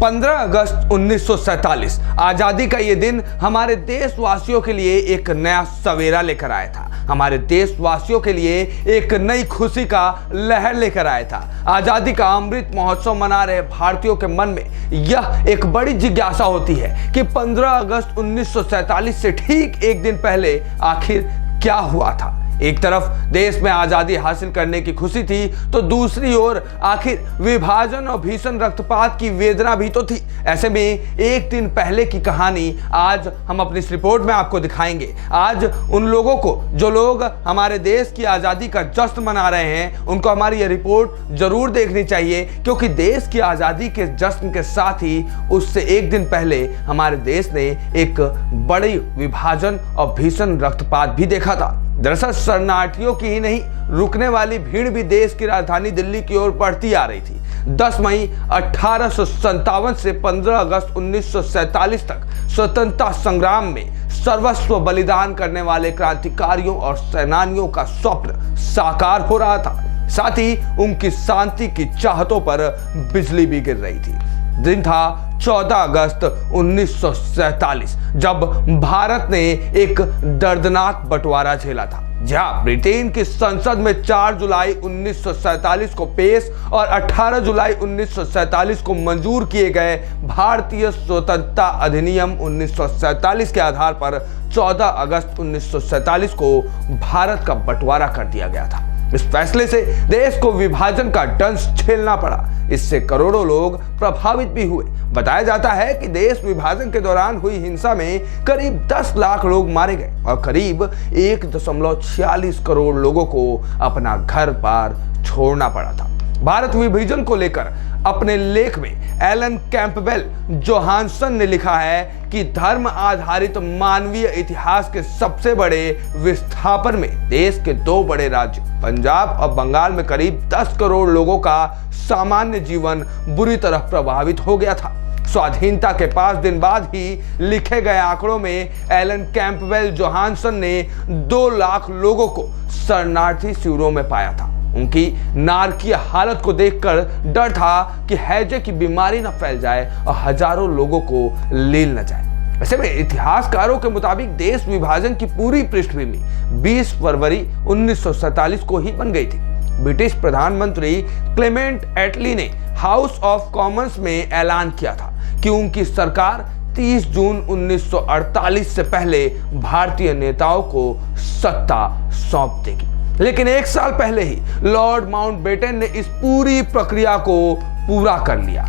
15 अगस्त 1947 आजादी का ये दिन हमारे देशवासियों के लिए एक नया सवेरा लेकर आया था। हमारे देशवासियों के लिए एक नई खुशी का लहर लेकर आया था। आजादी का अमृत महोत्सव मना रहे भारतीयों के मन में यह एक बड़ी जिज्ञासा होती है कि 15 अगस्त 1947 से ठीक एक दिन पहले आखिर क्या हुआ था। एक तरफ देश में आजादी हासिल करने की खुशी थी, तो दूसरी ओर आखिर विभाजन और भीषण रक्तपात की वेदना भी तो थी। ऐसे में एक दिन पहले की कहानी आज हम अपनी इस रिपोर्ट में आपको दिखाएंगे। आज उन लोगों को जो लोग हमारे देश की आजादी का जश्न मना रहे हैं, उनको हमारी यह रिपोर्ट जरूर देखनी चाहिए, क्योंकि देश की आजादी के जश्न के साथ ही उससे एक दिन पहले हमारे देश ने एक बड़ी विभाजन और भीषण रक्तपात भी देखा था। दरअसल शरणार्थियों की ही नहीं, रुकने वाली भीड़ भी देश की राजधानी दिल्ली की ओर बढ़ती आ रही थी। 10 मई 1857 से 15 अगस्त 1947 तक स्वतंत्रता संग्राम में सर्वस्व बलिदान करने वाले क्रांतिकारियों और सेनानियों का स्वप्न साकार हो रहा था। साथ ही उनकी शांति की चाहतों पर बिजली भी गिर रही थी। दिन था 14 अगस्त 1947, जब भारत ने एक दर्दनाक बंटवारा झेला था, जहां ब्रिटेन की संसद में 4 जुलाई 1947 को पेश और 18 जुलाई 1947 को मंजूर किए गए भारतीय स्वतंत्रता अधिनियम 1947 के आधार पर 14 अगस्त 1947 को भारत का बंटवारा कर दिया गया था। इस फैसले से देश को विभाजन का दंश झेलना पड़ा। इससे करोड़ों लोग प्रभावित भी हुए। बताया जाता है कि देश विभाजन के दौरान हुई हिंसा में करीब 10 लाख लोग मारे गए और करीब 1.46 करोड़ लोगों को अपना घर बार छोड़ना पड़ा था। भारत विभाजन को लेकर अपने लेख में एलन कैंपबेल जोहानसन ने लिखा है कि धर्म आधारित मानवीय इतिहास के सबसे बड़े विस्थापन में देश के 2 बड़े राज्य पंजाब और बंगाल में करीब 10 करोड़ लोगों का सामान्य जीवन बुरी तरह प्रभावित हो गया था। स्वाधीनता के 5 दिन बाद ही लिखे गए आंकड़ों में एलन कैंपबेल जोहानसन ने 2 लाख लोगों को शरणार्थी शिविरों में पाया था। उनकी नारकीय हालत को देखकर डर था कि हैजे की बीमारी न फैल जाए और हजारों लोगों को लील न जाए। ऐसे में इतिहासकारों के मुताबिक देश विभाजन की पूरी पृष्ठभूमि 20 फरवरी 1947 को ही बन गई थी। ब्रिटिश प्रधानमंत्री क्लेमेंट एटली ने हाउस ऑफ कॉमन्स में ऐलान किया था कि उनकी सरकार 30 जून 1948 से पहले भारतीय नेताओं को सत्ता सौंप देगी। लेकिन 1 साल पहले ही लॉर्ड माउंटबेटन ने इस पूरी प्रक्रिया को पूरा कर लिया।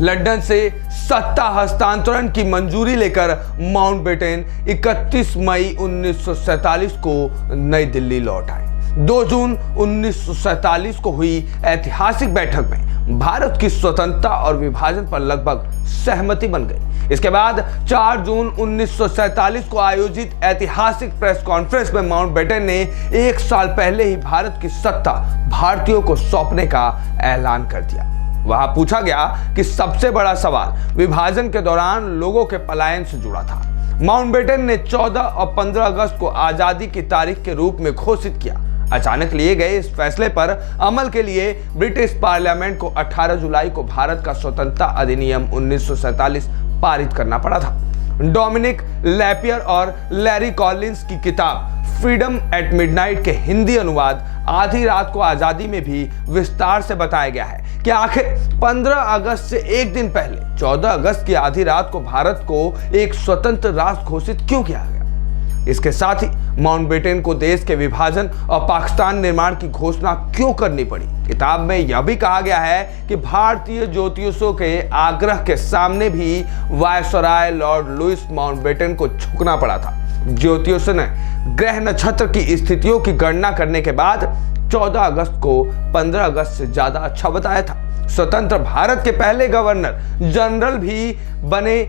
लंदन से सत्ता हस्तांतरण की मंजूरी लेकर माउंटबेटन 31 मई 1947 को नई दिल्ली लौट आए। 2 जून 1947 को हुई ऐतिहासिक बैठक में भारत की स्वतंत्रता और विभाजन पर लगभग सहमति बन गई। इसके बाद 4 जून 1947 को आयोजित ऐतिहासिक प्रेस कॉन्फ्रेंस में माउंटबेटन ने 1 साल पहले ही भारत की सत्ता भारतीयों को सौंपने का ऐलान कर दिया। वहां पूछा गया कि सबसे बड़ा सवाल विभाजन के दौरान लोगों के पलायन से जुड़ा था। माउंटबेटन ने 14 और 15 अगस्त को आजादी की तारीख के रूप में घोषित किया। अचानक लिए गए इस फैसले पर अमल के लिए ब्रिटिश पार्लियामेंट को 18 जुलाई को भारत का स्वतंत्रता अधिनियम 1947 पारित करना पड़ा था। डोमिनिक लैपियर और लैरी कॉलिंस की किताब फ्रीडम एट मिडनाइट के हिंदी अनुवाद आधी रात को आजादी में भी विस्तार से बताया गया है कि आखिर 15 अगस्त से एक दिन पहले 14 अगस्त की आधी रात को भारत को एक स्वतंत्र राष्ट्र घोषित क्यों किया गया। इसके साथ ही माउंटबेटन को देश के विभाजन और पाकिस्तान निर्माण की घोषणा क्यों करनी पड़ी। किताब में यह भी कहा गया है कि भारतीय ज्योतिषों के आग्रह के सामने भी वायसराय लॉर्ड लुइस माउंटबेटन को झुकना पड़ा था। ज्योतिषों ने ग्रह नक्षत्र की स्थितियों की गणना करने के बाद 14 अगस्त को 15 अगस्त से ज्यादा अच्छा बताया था। स्वतंत्र भारत के पहले गवर्नर जनरल भी बने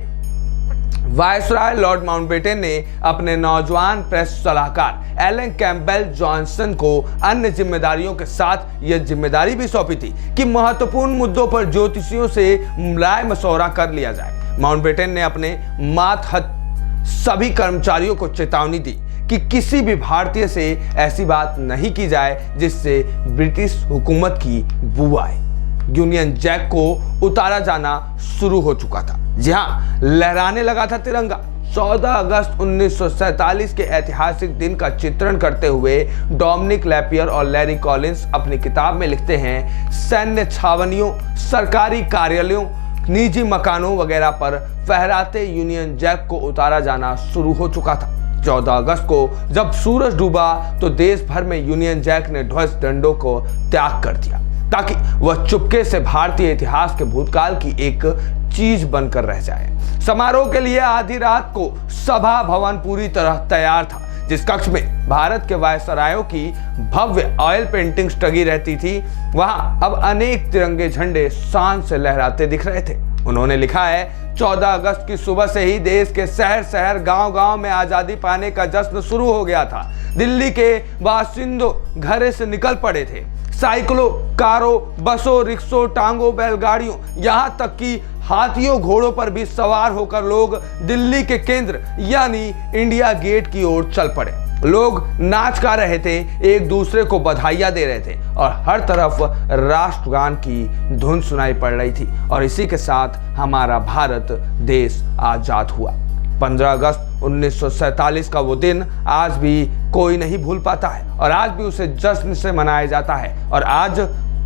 वायसराय लॉर्ड माउंटबेटन ने अपने नौजवान प्रेस सलाहकार एलन कैंपबेल जॉनसन को अन्य जिम्मेदारियों के साथ यह जिम्मेदारी भी सौंपी थी कि महत्वपूर्ण मुद्दों पर ज्योतिषियों से राय मशवरा कर लिया जाए। माउंटबेटन ने अपने मातहत सभी कर्मचारियों को चेतावनी दी कि किसी भी भारतीय से ऐसी बात नहीं की जाए जिससे ब्रिटिश हुकूमत की बू आए। यूनियन जैक को उतारा जाना शुरू हो चुका था। जी हाँ, लहराने लगा था तिरंगा। 14 अगस्त 1947 के ऐतिहासिक दिन का चित्रण करते हुए डोमिनिक लैपियर और लैरी कॉलिंस अपनी किताब में लिखते हैं, सैन्य छावनियों, सरकारी कार्यालयों, निजी मकानों वगैरह पर फहराते यूनियन जैक को उतारा जाना शुरू हो चुका था। 14 अगस्त को जब सूरज डूबा तो देश भर में यूनियन जैक ने ध्वज डंडों को त्याग कर दिया ताकि वह चुपके से भारतीय इतिहास के भूतकाल की एक चीज बनकर रह जाए। समारोह के लिए आधी रात को सभा भवन पूरी तरह तैयार था। जिस कक्ष में भारत के वायसरायों की भव्य ऑयल पेंटिंग्स टंगी रहती थी, वहां अब अनेक तिरंगे झंडे शान से लहराते दिख रहे थे। उन्होंने लिखा है, 14 अगस्त की सुबह से ही देश के शहर शहर गांव-गांव में आजादी पाने का जश्न शुरू हो गया था। दिल्ली के बाशिंदों घरे से निकल पड़े थे। साइकिलों, कारों, बसों, रिक्शों, टांगों, बैलगाड़ियों, यहां तक कि हाथियों, घोड़ों पर भी सवार होकर लोग दिल्ली के केंद्र यानी इंडिया गेट की ओर चल पड़े। लोग नाच गा रहे थे, एक दूसरे को बधाइयां दे रहे थे और हर तरफ राष्ट्रगान की धुन सुनाई पड़ रही थी। और इसी के साथ हमारा भारत देश आजाद हुआ। 15 अगस्त 1947 का वो दिन आज भी कोई नहीं भूल पाता है और आज भी उसे जश्न से मनाया जाता है। और आज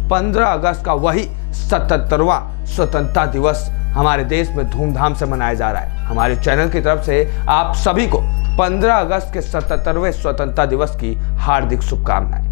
15 अगस्त का वही 77वां स्वतंत्रता दिवस हमारे देश में धूमधाम से मनाया जा रहा है। हमारे चैनल की तरफ से आप सभी को 15 अगस्त के 77वें स्वतंत्रता दिवस की हार्दिक शुभकामनाएं।